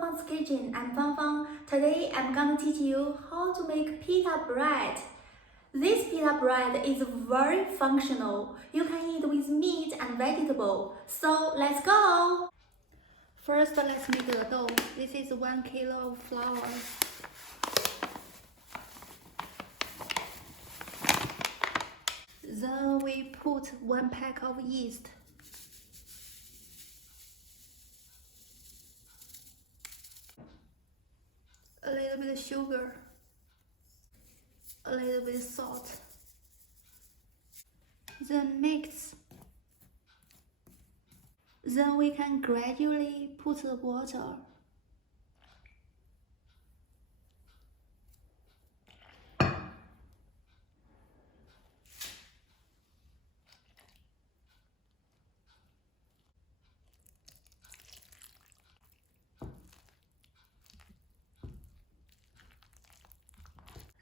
Fang's kitchen. I'm Fang. Today I'm gonna teach you how to make pita bread. This pita bread is very functional. You can eat with meat and vegetable. So let's go! First, let's make the dough. This is 1 kilo of flour. Then we put 1 pack of yeast. A little bit of sugar, a little bit of salt. Then mix. Then we can gradually put the water.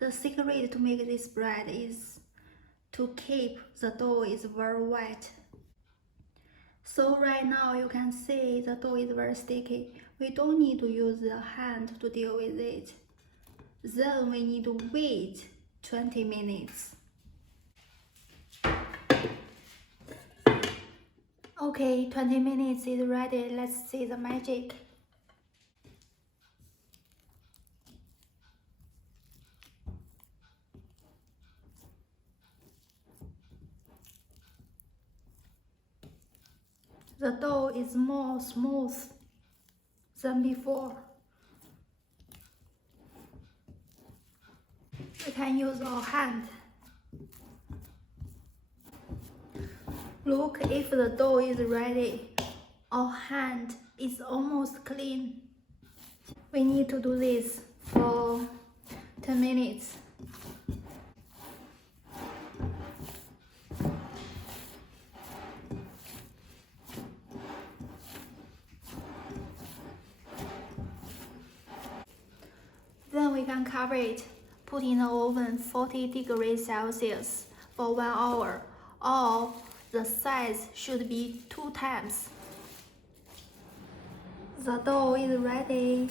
The secret to make this bread is to keep the dough is very wet. So right now you can see the dough is very sticky. We don't need to use the hand to deal with it. Then we need to wait 20 minutes. Okay, 20 minutes is ready. Let's see the magic. The dough is more smooth than before. We can use our hand. Look if the dough is ready. Our hand is almost clean. We need to do this for 10 minutes. Then we can cover it, put in the oven 40 degrees Celsius for 1 hour, or the size should be 2 times. The dough is ready.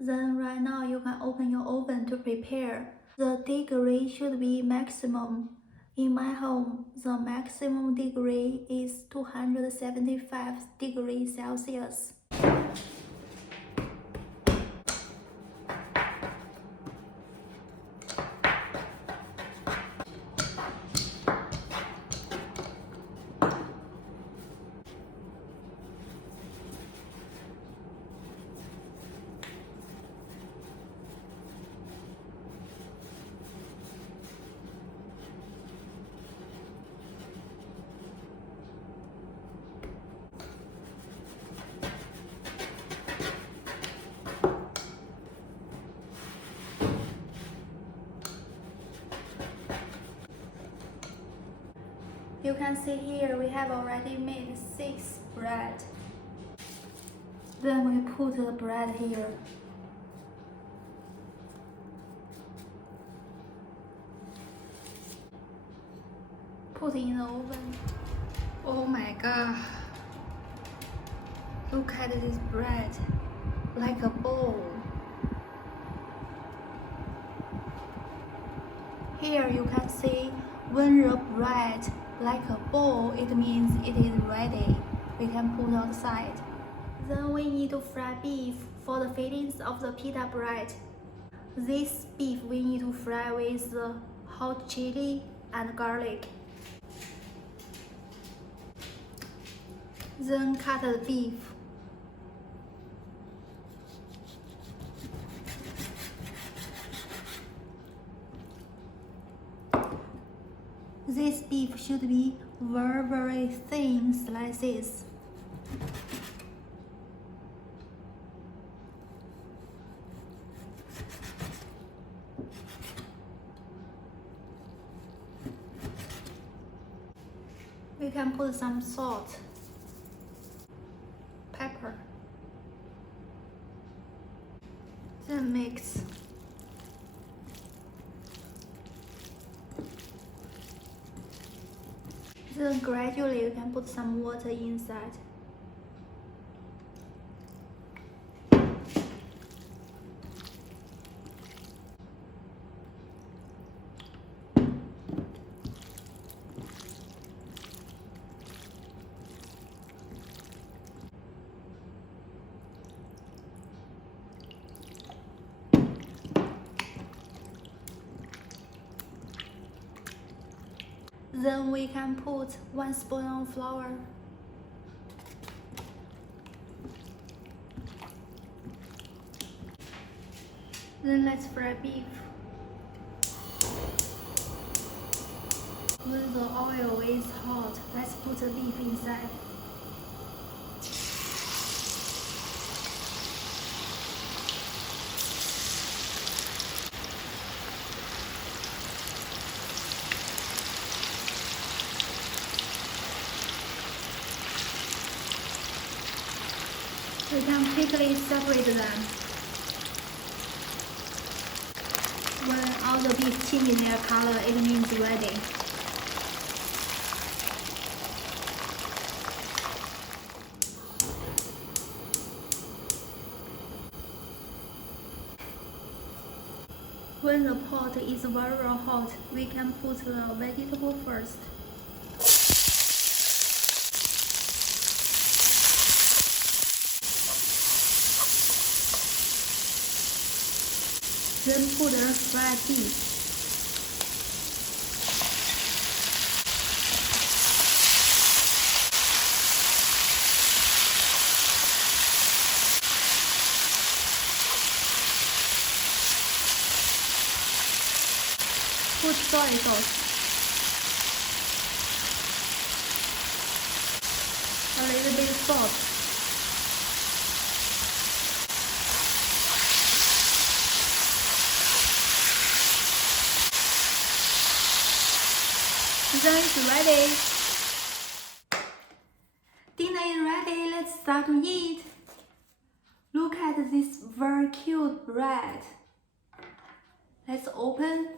Then right now you can open your oven to prepare. The degree should be maximum. In my home, the maximum degree is 275 degrees Celsius. you can see here we have already made 6 bread. Then we put the bread here. Put in the oven. Oh my god. Look at this bread, like a bowl. Here you can see when the bread like a bowl, it means it is ready. We can put outside. Then we need to fry beef for the fillings of the pita bread. This beef we need to fry with the hot chili and garlic. Then cut the beef. This beef should be very thin slices. We can put some salt, pepper, then mix. Then gradually you can put some water inside. Then we can put 1 spoon of flour. Then let's fry beef. When the oil is hot, let's put the beef inside. We can quickly separate them. When all the beef changes their color, it means ready. When the pot is very hot, we can put the vegetable first. Then put the fried beef. Put soy sauce. A little bit salt. Then it's ready. Dinner is ready. Let's start to eat. Look at this very cute bread. Let's open.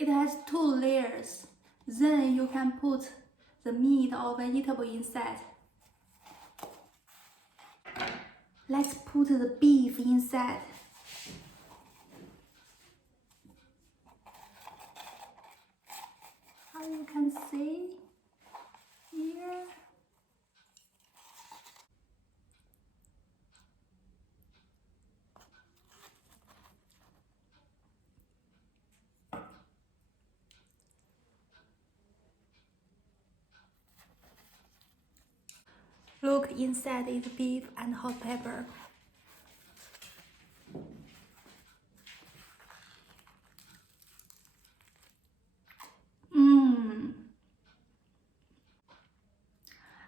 It has 2 layers. Then you can put the meat or vegetable inside. Let's put the beef inside. How you can see here. Look, inside is beef and hot pepper.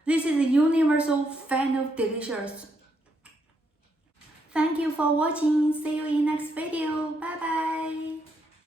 This is a universal fan of delicious. you for watching. See you in next video. Bye bye.